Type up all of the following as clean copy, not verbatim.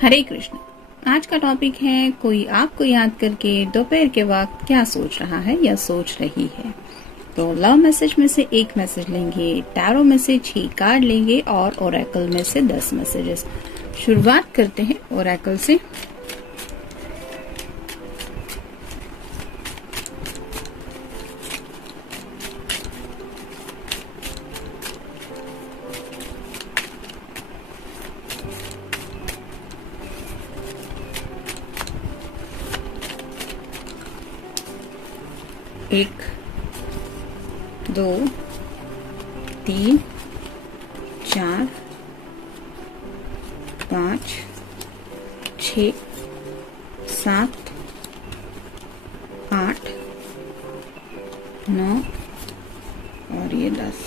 हरे कृष्ण। आज का टॉपिक है कोई आपको याद करके दोपहर के वक्त क्या सोच रहा है या सोच रही है। तो लव मैसेज में से एक मैसेज लेंगे, टैरो में से 6 कार्ड लेंगे और ओरेकल में से 10 मैसेजेस। शुरुआत करते हैं ओरेकल से। एक, 2, 3, 4, 5, 6, 7, 8, 9 और ये 10।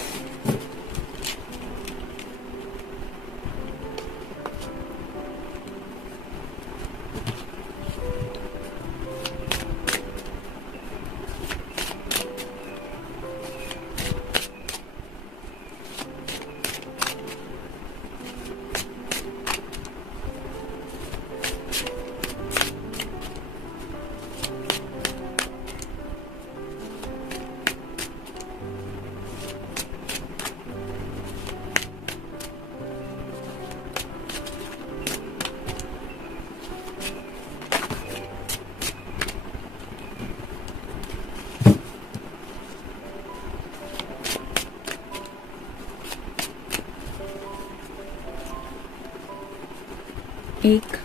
एक,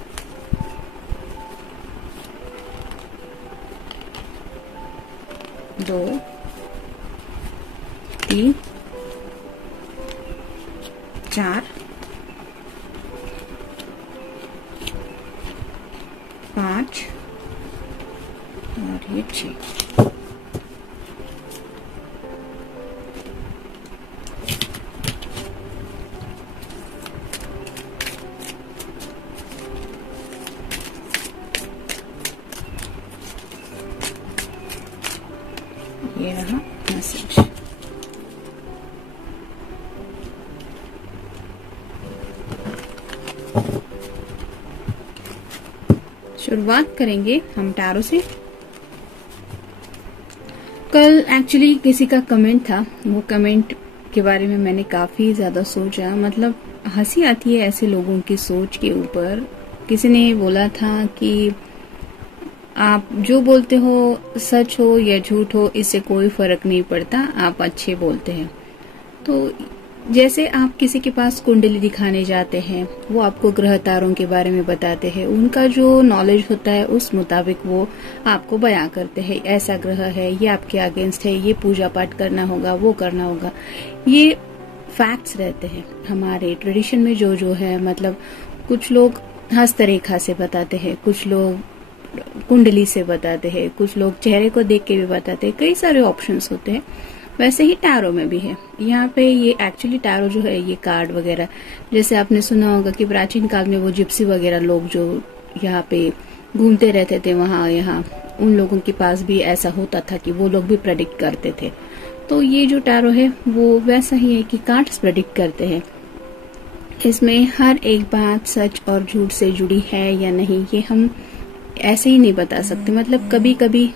2, 3, 4, 5 और ये 6। ये रहा मैसेज। शुरुआत करेंगे हम टैरो से। कल एक्चुअली किसी का कमेंट था, वो कमेंट के बारे में मैंने काफी ज्यादा सोचा। मतलब हंसी आती है ऐसे लोगों की सोच के ऊपर। किसी ने बोला था कि आप जो बोलते हो सच हो या झूठ हो, इससे कोई फर्क नहीं पड़ता, आप अच्छे बोलते हैं। तो जैसे आप किसी के पास कुंडली दिखाने जाते हैं, वो आपको ग्रह तारों के बारे में बताते हैं, उनका जो नॉलेज होता है उस मुताबिक वो आपको बयां करते हैं। ऐसा ग्रह है, ये आपके अगेंस्ट है, ये पूजा पाठ करना होगा, वो करना होगा। ये फैक्ट्स रहते हैं हमारे ट्रेडिशन में जो है। मतलब कुछ लोग हस्तरेखा से बताते हैं, कुछ लोग कुंडली से बताते हैं, कुछ लोग चेहरे को देख के भी बताते हैं। कई सारे ऑप्शंस होते हैं। वैसे ही टैरो में भी है। यहाँ पे ये एक्चुअली टैरो जो है, ये कार्ड वगैरह, जैसे आपने सुना होगा कि प्राचीन काल में वो जिप्सी वगैरह लोग जो यहाँ पे घूमते रहते थे, वहाँ यहाँ उन लोगों के पास भी ऐसा होता था कि वो लोग भी प्रेडिक्ट करते थे। तो ये जो टैरो है वो वैसा ही है कि कार्ड्स प्रेडिक्ट करते हैं। इसमें हर एक बात सच और झूठ से जुड़ी है या नहीं, ये हम ऐसे ही नहीं बता सकते। मतलब कभी कभी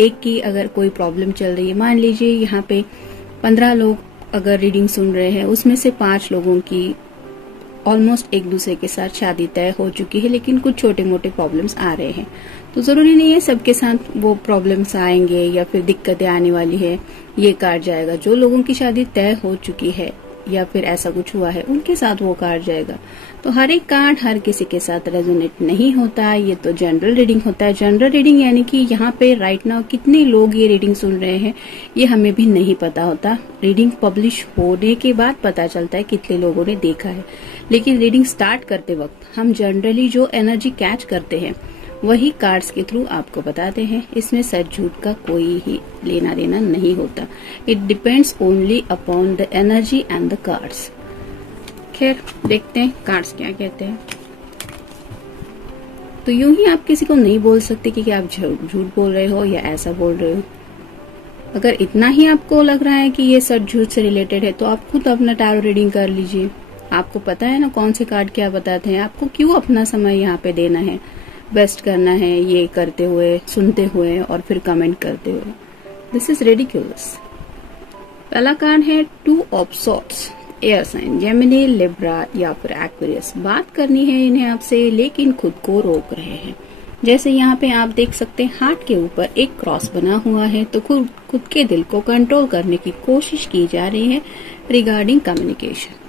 एक की अगर कोई प्रॉब्लम चल रही है, मान लीजिए यहाँ पे 15 लोग अगर रीडिंग सुन रहे हैं, उसमें से 5 लोगों की ऑलमोस्ट एक दूसरे के साथ शादी तय हो चुकी है, लेकिन कुछ छोटे मोटे प्रॉब्लम्स आ रहे हैं। तो जरूरी नहीं है सबके साथ वो प्रॉब्लम्स आएंगे या फिर दिक्कतें आने वाली है। ये कार्ड जाएगा जो लोगों की शादी तय हो चुकी है या फिर ऐसा कुछ हुआ है, उनके साथ वो कार्ड जाएगा। तो हर एक कार्ड हर किसी के साथ रेजोनेट नहीं होता। ये तो जनरल रीडिंग होता है। जनरल रीडिंग यानी कि यहाँ पे राइट नाउ कितने लोग ये रीडिंग सुन रहे हैं, ये हमें भी नहीं पता होता। रीडिंग पब्लिश होने के बाद पता चलता है कितने लोगों ने देखा है। लेकिन रीडिंग स्टार्ट करते वक्त हम जनरली जो एनर्जी कैच करते हैं वही कार्ड्स के थ्रू आपको बताते हैं। इसमें सच झूठ का कोई ही लेना देना नहीं होता। It depends only upon the energy and the cards. खैर देखते हैं कार्ड्स क्या कहते हैं। तो यूं ही आप किसी को नहीं बोल सकते कि आप झूठ बोल रहे हो या ऐसा बोल रहे हो। अगर इतना ही आपको लग रहा है कि ये सच झूठ से रिलेटेड है तो आप खुद अपना टैरो रीडिंग कर लीजिए। आपको पता है ना कौन से कार्ड क्या बताते हैं, आपको क्यों अपना समय यहाँ पे देना है, वेस्ट करना है ये करते हुए, सुनते हुए और फिर कमेंट करते हुए। This is ridiculous. पहला कार्ड है 2 of swords, air sign, Gemini, Libra या फिर एक्वेरियस। बात करनी है इन्हें आपसे लेकिन खुद को रोक रहे हैं। जैसे यहाँ पे आप देख सकते हैं हार्ट के ऊपर एक क्रॉस बना हुआ है, तो खुद के दिल को कंट्रोल करने की कोशिश की जा रही है रिगार्डिंग कम्युनिकेशन।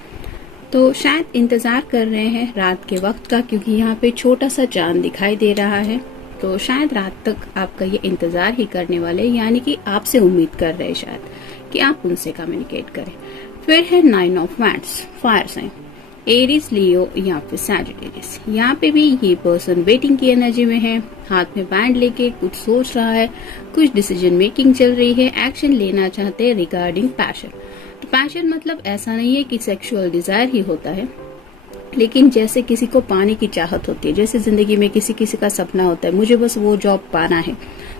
तो शायद इंतजार कर रहे हैं रात के वक्त का, क्योंकि यहाँ पे छोटा सा चांद दिखाई दे रहा है। तो शायद रात तक आपका ये इंतजार ही करने वाले, यानी कि आपसे उम्मीद कर रहे हैं शायद कि आप उनसे कम्युनिकेट करें। फिर है 9 of wands, fire sign, Aries, Leo या फिर सैजिटेरियस। यहाँ पे भी ये पर्सन वेटिंग की एनर्जी में है, हाथ में बैंड लेके कुछ सोच रहा है, कुछ डिसीजन मेकिंग चल रही है, एक्शन लेना चाहते हैं रिगार्डिंग पैशन। तो पैशन मतलब ऐसा नहीं है कि सेक्सुअल डिजायर ही होता है, लेकिन जैसे किसी को पाने की चाहत होती है, जैसे जिंदगी में किसी किसी का सपना होता है मुझे बस वो जॉब पाना है,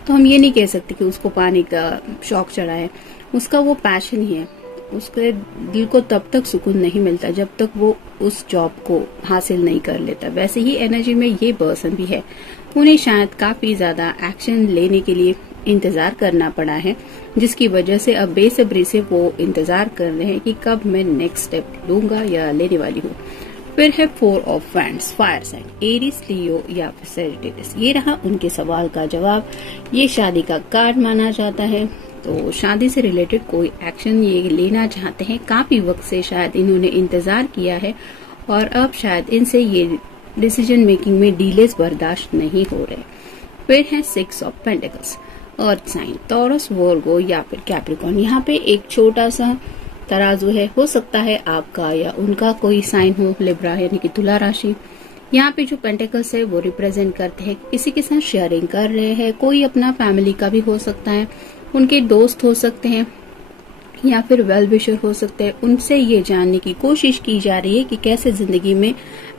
तो हम ये नहीं कह सकते कि उसको पाने का शौक चढ़ा है, उसका वो पैशन ही है। उसके दिल को तब तक सुकून नहीं मिलता जब तक वो उस जॉब को हासिल नहीं कर लेता। वैसे ही एनर्जी में ये पर्सन भी है, उन्हें शायद काफी ज्यादा एक्शन लेने के लिए इंतजार करना पड़ा है, जिसकी वजह से अब बेसब्री से वो इंतजार कर रहे हैं कि कब मैं नेक्स्ट स्टेप लूंगा या लेने वाली हूँ। फिर है 4 of wands, fire sign, Aries, Leo या फिर सैजिटेरियस। ये रहा उनके सवाल का जवाब। ये शादी का कार्ड माना जाता है, तो शादी से रिलेटेड कोई एक्शन ये लेना चाहते हैं। काफी वक्त से शायद इन्होंने इंतजार किया है और अब शायद इनसे ये डिसीजन मेकिंग में डिलेस बर्दाश्त नहीं हो रहे। फिर है 6 of pentacles, earth sign, Taurus, Virgo या फिर कैप्रिकॉर्न। यहाँ पे एक छोटा सा तराजू है, हो सकता है आपका या उनका कोई साइन हो, लिब्रा यानी कि तुला राशि। यहाँ पे जो पेंटिकल्स है वो रिप्रेजेंट करते हैं किसी के साथ शेयरिंग कर रहे हैं, कोई अपना फैमिली का भी हो सकता है, उनके दोस्त हो सकते हैं या फिर वेल विशर हो सकते हैं। उनसे ये जानने की कोशिश की जा रही है कि कैसे जिंदगी में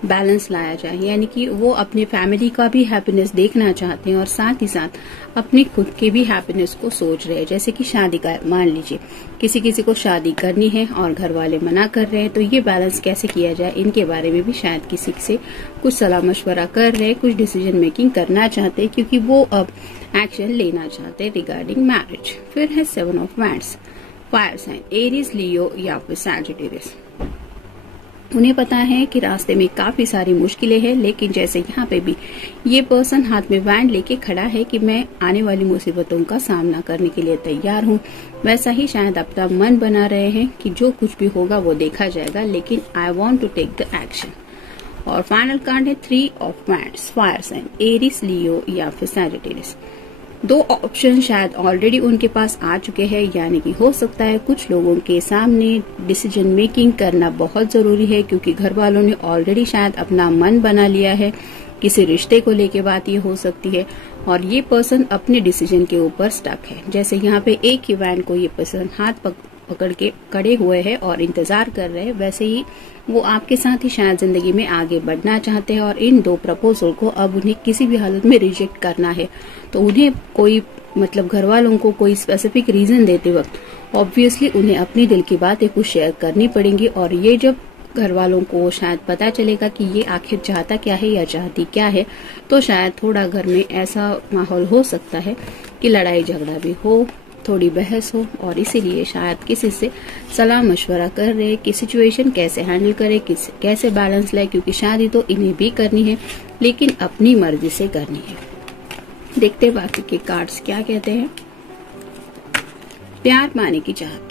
बैलेंस लाया जाए, यानी कि वो अपने फैमिली का भी हैप्पीनेस देखना चाहते हैं और साथ ही साथ अपनी खुद के भी हैप्पीनेस को सोच रहे हैं। जैसे कि शादी का मान लीजिए किसी किसी को शादी करनी है और घर वाले मना कर रहे हैं, तो ये बैलेंस कैसे किया जाए इनके बारे में भी शायद किसी से कुछ सलाह मशवरा कर रहे हैं, कुछ डिसीजन मेकिंग करना चाहते हैं, क्योंकि वो अब एक्शन लेना चाहते हैं रिगार्डिंग मैरिज। फिर है 7 of wands, fire sign, Aries, Leo या फिर सैजिटेरियस। उन्हें पता है कि रास्ते में काफी सारी मुश्किलें हैं, लेकिन जैसे यहाँ पे भी ये पर्सन हाथ में वैंड लेके खड़ा है कि मैं आने वाली मुसीबतों का सामना करने के लिए तैयार हूँ, वैसा ही शायद अपना मन बना रहे हैं कि जो कुछ भी होगा वो देखा जाएगा, लेकिन I want to take the action. और फाइनल कार्ड है 3 of wands, fire sign, Aries, Leo या फिर सैजिटेरियस। 2 ऑप्शन शायद ऑलरेडी उनके पास आ चुके हैं, यानी कि हो सकता है कुछ लोगों के सामने डिसीजन मेकिंग करना बहुत जरूरी है, क्योंकि घर वालों ने ऑलरेडी शायद अपना मन बना लिया है। किसी रिश्ते को लेके बात ये हो सकती है और ये पर्सन अपने डिसीजन के ऊपर स्टक है। जैसे यहाँ पे एक ही वैन को ये पर्सन हाथ पकड़ के खड़े हुए हैं और इंतजार कर रहे हैं, वैसे ही वो आपके साथ ही शायद जिंदगी में आगे बढ़ना चाहते हैं और इन 2 प्रपोजल को अब उन्हें किसी भी हालत में रिजेक्ट करना है। तो उन्हें कोई मतलब घर वालों को कोई स्पेसिफिक रीजन देते वक्त ऑब्वियसली उन्हें अपनी दिल की बातें कुछ शेयर करनी पड़ेंगी, और ये जब घर वालों को शायद पता चलेगा कि ये आखिर चाहता क्या है या चाहती क्या है, तो शायद थोड़ा घर में ऐसा माहौल हो सकता है कि लड़ाई झगड़ा भी हो, थोड़ी बहस हो, और इसीलिए शायद किसी से सलाह मशवरा कर रहे कि सिचुएशन कैसे हैंडल करे, कैसे बैलेंस लाए, क्योंकि शादी तो इन्हें भी करनी है लेकिन अपनी मर्जी से करनी है। देखते बाकी के कार्ड्स क्या कहते हैं। प्यार पाने की चाहत,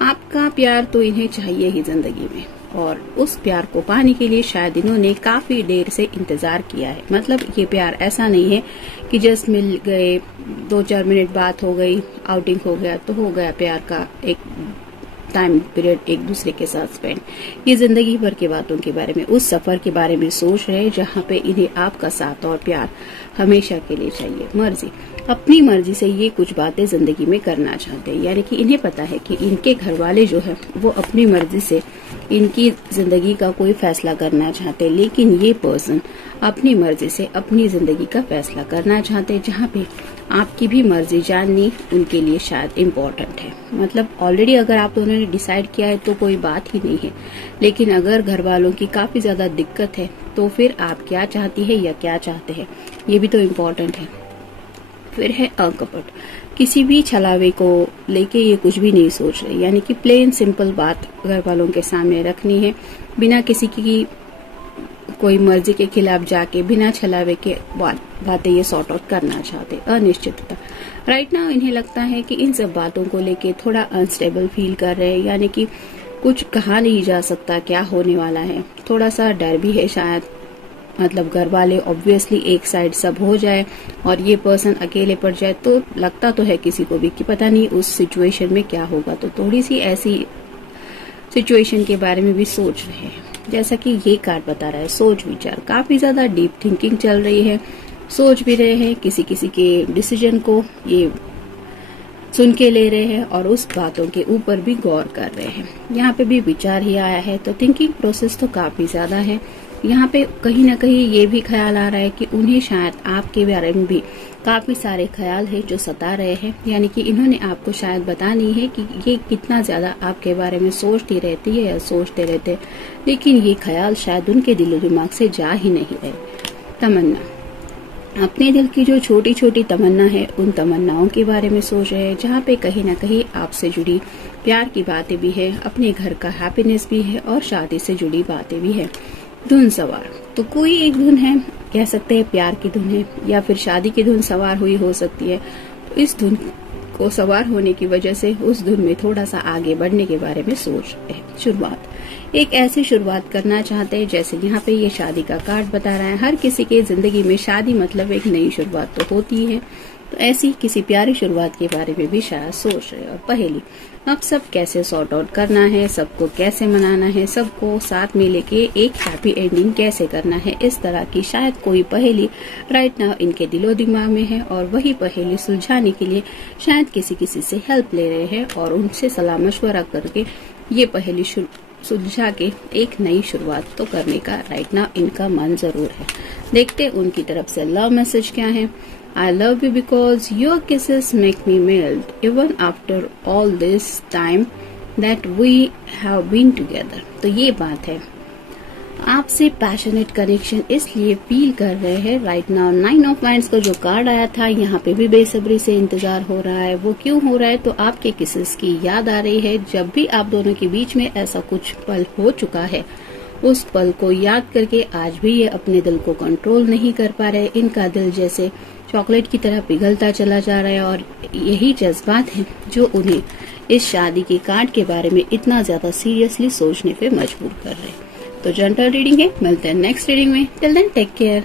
आपका प्यार तो इन्हें चाहिए ही जिंदगी में, और उस प्यार को पाने के लिए शायद इन्होंने काफी देर से इंतजार किया है। मतलब ये प्यार ऐसा नहीं है कि जस्ट मिल गए, 2-4 मिनट बात हो गई, आउटिंग हो गया तो हो गया प्यार का एक टाइम पीरियड एक दूसरे के साथ स्पेंड। ये जिंदगी भर की बातों के बारे में, उस सफर के बारे में सोच रहे हैं जहाँ पे इन्हें आपका साथ और प्यार हमेशा के लिए चाहिए। मर्जी, अपनी मर्जी से ये कुछ बातें जिंदगी में करना चाहते हैं, यानी कि इन्हें पता है कि इनके घर वाले जो है वो अपनी मर्जी से इनकी जिंदगी का कोई फैसला करना चाहते हैं, लेकिन ये पर्सन अपनी मर्जी से अपनी जिंदगी का फैसला करना चाहते हैं, जहाँ पे आपकी भी मर्जी जाननी उनके लिए शायद इम्पोर्टेंट है। मतलब ऑलरेडी अगर आप दोनों ने डिसाइड किया है तो कोई बात ही नहीं है, लेकिन अगर घर वालों की काफी ज्यादा दिक्कत है तो फिर आप क्या चाहती है या क्या चाहते हैं, ये भी तो इम्पोर्टेंट है। फिर है अकपट, किसी भी छलावे को लेके ये कुछ भी नहीं सोच रहे, यानी कि प्लेन सिंपल बात घर वालों के सामने रखनी है, बिना किसी की कोई मर्जी के खिलाफ जाके बिना छलावे के बातें ये सॉर्ट आउट करना चाहते। अनिश्चितता, राइट नाउ इन्हें लगता है कि इन सब बातों को लेके थोड़ा अनस्टेबल फील कर रहे हैं, यानी कि कुछ कहा नहीं जा सकता क्या होने वाला है। थोड़ा सा डर भी है शायद, मतलब घर वाले ऑब्वियसली एक साइड सब हो जाए और ये पर्सन अकेले पड़ जाए तो लगता तो है किसी को भी कि पता नहीं उस सिचुएशन में क्या होगा। तो थोड़ी सी ऐसी सिचुएशन के बारे में भी सोच रहे हैं। जैसा कि ये कार्ड बता रहा है, सोच विचार, काफी ज्यादा डीप थिंकिंग चल रही है, सोच भी रहे हैं, किसी किसी के डिसीजन को ये सुन के ले रहे हैं और उस बातों के ऊपर भी गौर कर रहे हैं। यहाँ पे भी विचार ही आया है, तो थिंकिंग प्रोसेस तो काफी ज्यादा है। यहाँ पे कहीं ना कहीं ये भी ख्याल आ रहा है कि उन्हें शायद आपके बारे में भी काफी सारे ख्याल है जो सता रहे हैं, यानी कि इन्होंने आपको शायद बता नहीं है कि ये कितना ज्यादा आपके बारे में सोचती रहती है या सोचते रहते, लेकिन ये ख्याल शायद उनके दिलो दिमाग से जा ही नहीं रहे। तमन्ना, अपने दिल की जो छोटी छोटी तमन्ना है उन तमन्नाओं के बारे में सोच रहे हैं, जहाँ पे कहीं ना कहीं आपसे जुड़ी प्यार की बातें भी है, अपने घर का हैप्पीनेस भी है और शादी से जुड़ी बातें भी है। धुन सवार, तो कोई एक धुन है, कह सकते हैं प्यार की धुन है या फिर शादी की धुन सवार हुई हो सकती है। तो इस धुन को सवार होने की वजह से उस धुन में थोड़ा सा आगे बढ़ने के बारे में सोच रहे हैं। शुरुआत, एक ऐसी शुरुआत करना चाहते हैं जैसे यहाँ पे ये शादी का कार्ड बता रहा है। हर किसी के जिंदगी में शादी मतलब एक नई शुरुआत तो होती है, तो ऐसी किसी प्यारी शुरुआत के बारे में भी शायद सोच रहे हैं। और पहेली, अब सब कैसे सॉर्ट आउट करना है, सबको कैसे मनाना है, सबको साथ में लेके एक हैप्पी एंडिंग कैसे करना है, इस तरह की शायद कोई पहेली राइट नाउ इनके दिलो दिमाग में है और वही पहेली सुलझाने के लिए शायद किसी से हेल्प ले रहे हैं और उनसे सलाह मशवरा करके ये पहेली सुलझा के एक नई शुरुआत तो करने का राइट नाउ इनका मन जरूर है। देखते उनकी तरफ से लव मैसेज क्या है। I love you because your kisses make me melt even after all this time that we have been together। तो ये बात है, आपसे पैशनेट कनेक्शन इसलिए फील कर रहे हैं राइट नाउ। 9 ऑफ वाइंड्स का जो कार्ड आया था यहाँ पे भी बेसब्री से इंतजार हो रहा है। वो क्यों हो रहा है, तो आपके किसेस की याद आ रही है। जब भी आप दोनों के बीच में ऐसा कुछ पल हो चुका है, उस पल को याद करके आज भी ये अपने दिल को कंट्रोल नहीं कर पा रहे। इनका दिल जैसे चॉकलेट की तरह पिघलता चला जा रहा है और यही जज्बात हैं जो उन्हें इस शादी के कार्ड के बारे में इतना ज्यादा सीरियसली सोचने पे मजबूर कर रहे हैं। तो जनरल रीडिंग है, मिलते हैं नेक्स्ट रीडिंग में। Till then take care.